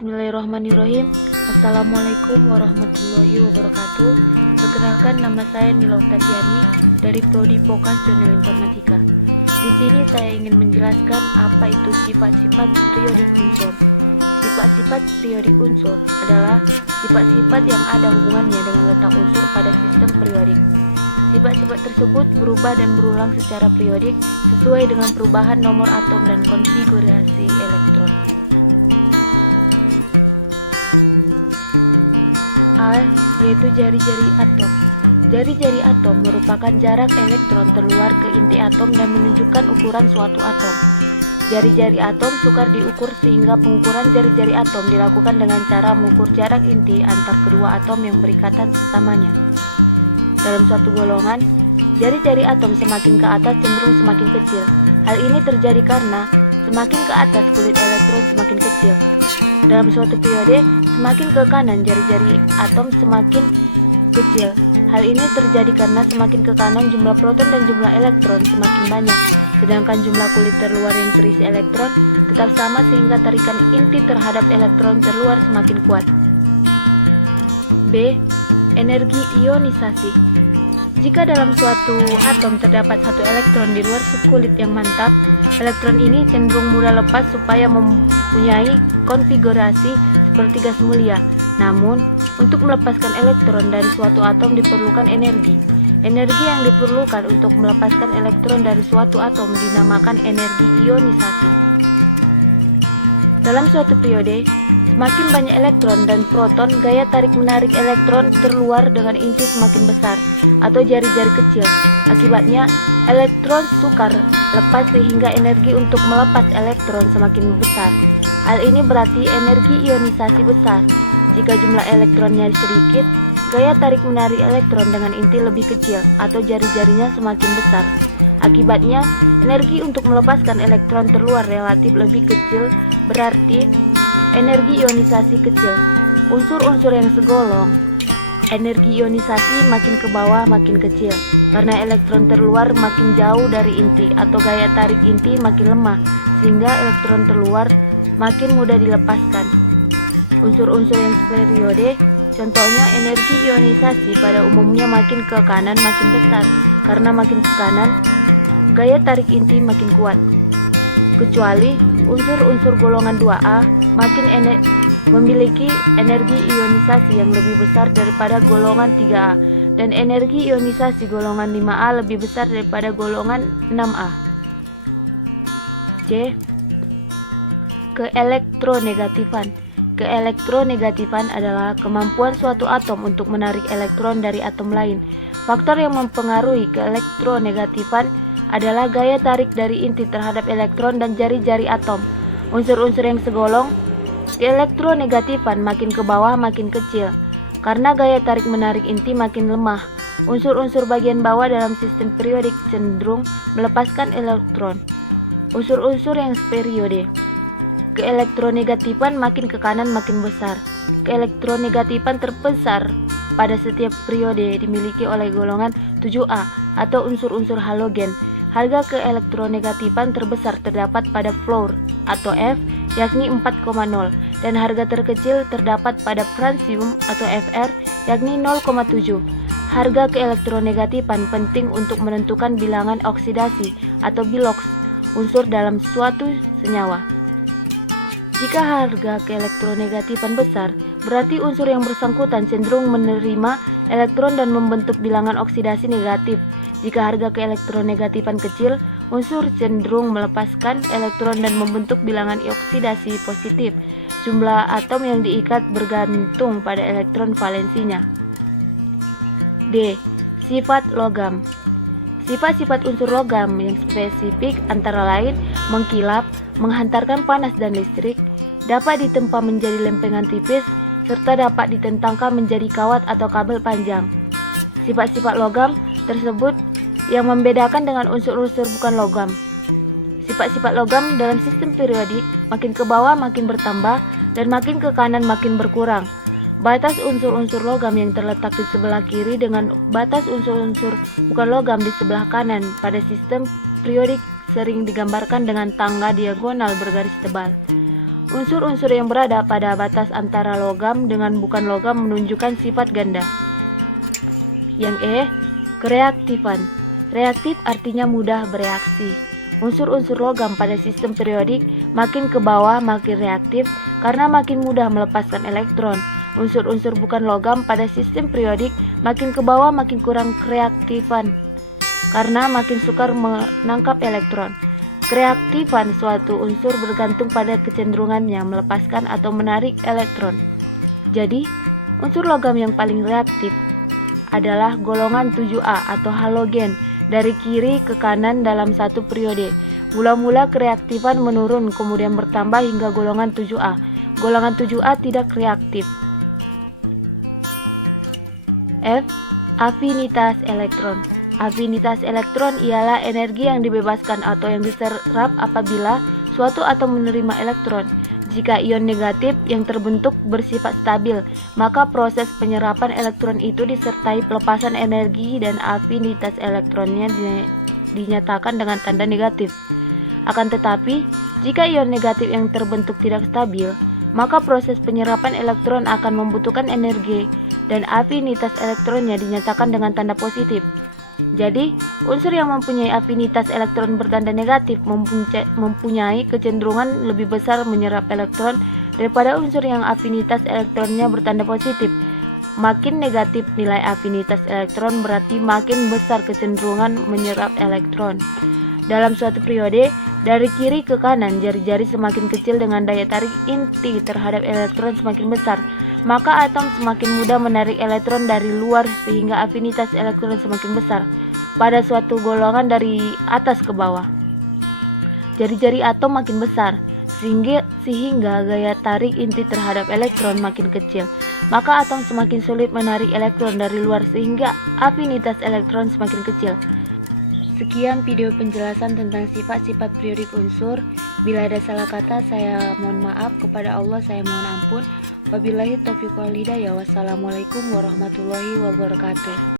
Bismillahirrahmanirrahim. Assalamualaikum warahmatullahi wabarakatuh. Perkenalkan, nama saya Nila Oktaviani dari Prodi Pokas Jurnal Informatika. Di sini saya ingin menjelaskan apa itu sifat-sifat periodik unsur. Sifat-sifat periodik unsur adalah sifat-sifat yang ada hubungannya dengan letak unsur pada sistem periodik. Sifat-sifat tersebut berubah dan berulang secara periodik sesuai dengan perubahan nomor atom dan konfigurasi elektron. A. Yaitu jari-jari atom. Jari-jari atom merupakan jarak elektron terluar ke inti atom dan menunjukkan ukuran suatu atom. Jari-jari atom sukar diukur sehingga pengukuran jari-jari atom dilakukan dengan cara mengukur jarak inti antar kedua atom yang berikatan sesamanya. Dalam suatu golongan, jari-jari atom semakin ke atas cenderung semakin kecil. Hal ini terjadi karena semakin ke atas kulit elektron semakin kecil. Dalam suatu periode, semakin ke kanan jari-jari atom semakin kecil. Hal ini terjadi karena semakin ke kanan jumlah proton dan jumlah elektron semakin banyak, sedangkan jumlah kulit terluar yang terisi elektron tetap sama sehingga tarikan inti terhadap elektron terluar semakin kuat. B. Energi ionisasi. Jika dalam suatu atom terdapat satu elektron di luar subkulit yang mantap, elektron ini cenderung mudah lepas supaya mempunyai konfigurasi seperti gas mulia. Namun, untuk melepaskan elektron dari suatu atom diperlukan energi. Energi yang diperlukan untuk melepaskan elektron dari suatu atom dinamakan energi ionisasi. Dalam suatu periode, semakin banyak elektron dan proton, gaya tarik-menarik elektron terluar dengan inti semakin besar atau jari-jari kecil. Akibatnya, elektron sukar lepas sehingga energi untuk melepas elektron semakin besar. Hal ini berarti energi ionisasi besar. Jika jumlah elektronnya sedikit, gaya tarik-menarik elektron dengan inti lebih kecil atau jari-jarinya semakin besar. Akibatnya, energi untuk melepaskan elektron terluar relatif lebih kecil, berarti energi ionisasi kecil. Unsur-unsur yang segolong, energi ionisasi makin ke bawah makin kecil karena elektron terluar makin jauh dari inti atau gaya tarik inti makin lemah sehingga elektron terluar makin mudah dilepaskan. Unsur-unsur yang seperiode, contohnya energi ionisasi pada umumnya makin ke kanan makin besar karena makin ke kanan gaya tarik inti makin kuat. Kecuali unsur-unsur golongan 2A memiliki energi ionisasi yang lebih besar daripada golongan 3A dan energi ionisasi golongan 5A lebih besar daripada golongan 6A. C. Keelektronegatifan. Keelektronegatifan adalah kemampuan suatu atom untuk menarik elektron dari atom lain. Faktor yang mempengaruhi keelektronegatifan adalah gaya tarik dari inti terhadap elektron dan jari-jari atom. Unsur-unsur yang segolong, keelektronegatifan makin ke bawah makin kecil karena gaya tarik-menarik inti makin lemah. Unsur-unsur bagian bawah dalam sistem periodik cenderung melepaskan elektron. Unsur-unsur yang seperiode, keelektronegatifan makin ke kanan makin besar. Keelektronegatifan terbesar pada setiap periode dimiliki oleh golongan 7A atau unsur-unsur halogen. Harga keelektronegatifan terbesar terdapat pada fluor atau F yakni 4,0 dan harga terkecil terdapat pada francium atau Fr yakni 0,7. Harga keelektronegatifan penting untuk menentukan bilangan oksidasi atau bilox unsur dalam suatu senyawa. Jika harga keelektronegatifan besar, berarti unsur yang bersangkutan cenderung menerima elektron dan membentuk bilangan oksidasi negatif. Jika harga keelektronegatifan kecil, unsur cenderung melepaskan elektron dan membentuk bilangan oksidasi positif. Jumlah atom yang diikat bergantung pada elektron valensinya. D. Sifat logam. Sifat-sifat unsur logam yang spesifik antara lain mengkilap, menghantarkan panas dan listrik, dapat ditempa menjadi lempengan tipis, serta dapat ditentangkan menjadi kawat atau kabel panjang. Sifat-sifat logam tersebut yang membedakan dengan unsur-unsur bukan logam. Sifat-sifat logam dalam sistem periodik makin ke bawah makin bertambah dan makin ke kanan makin berkurang. Batas unsur-unsur logam yang terletak di sebelah kiri dengan batas unsur-unsur bukan logam di sebelah kanan pada sistem periodik sering digambarkan dengan tangga diagonal bergaris tebal. Unsur-unsur yang berada pada batas antara logam dengan bukan logam menunjukkan sifat ganda. Yang E, kereaktifan. Reaktif artinya mudah bereaksi. Unsur-unsur logam pada sistem periodik makin ke bawah makin reaktif karena makin mudah melepaskan elektron. Unsur-unsur bukan logam pada sistem periodik makin ke bawah makin kurang kereaktifan karena makin sukar menangkap elektron. Kereaktifan suatu unsur bergantung pada kecenderungannya melepaskan atau menarik elektron. Jadi, unsur logam yang paling reaktif adalah golongan 7A atau halogen dari kiri ke kanan dalam satu periode. Mula-mula kereaktifan menurun kemudian bertambah hingga golongan 7A. Golongan 7A tidak reaktif. F. Afinitas elektron. Afinitas elektron ialah energi yang dibebaskan atau yang diserap apabila suatu atom menerima elektron. Jika ion negatif yang terbentuk bersifat stabil, maka proses penyerapan elektron itu disertai pelepasan energi dan afinitas elektronnya dinyatakan dengan tanda negatif. Akan tetapi, jika ion negatif yang terbentuk tidak stabil, maka proses penyerapan elektron akan membutuhkan energi dan afinitas elektronnya dinyatakan dengan tanda positif. Jadi, unsur yang mempunyai afinitas elektron bertanda negatif mempunyai kecenderungan lebih besar menyerap elektron daripada unsur yang afinitas elektronnya bertanda positif. Makin negatif nilai afinitas elektron berarti makin besar kecenderungan menyerap elektron. Dalam suatu periode, dari kiri ke kanan jari-jari semakin kecil dengan daya tarik inti terhadap elektron semakin besar, maka atom semakin mudah menarik elektron dari luar sehingga afinitas elektron semakin besar. Pada suatu golongan dari atas ke bawah, jari-jari atom makin besar sehingga gaya tarik inti terhadap elektron makin kecil, maka atom semakin sulit menarik elektron dari luar sehingga afinitas elektron semakin kecil. Sekian video penjelasan tentang sifat-sifat periodik unsur. Bila ada salah kata, saya mohon maaf. Kepada Allah saya mohon ampun. Wabillahi taufiq wal hidayah. Wassalamualaikum warahmatullahi wabarakatuh.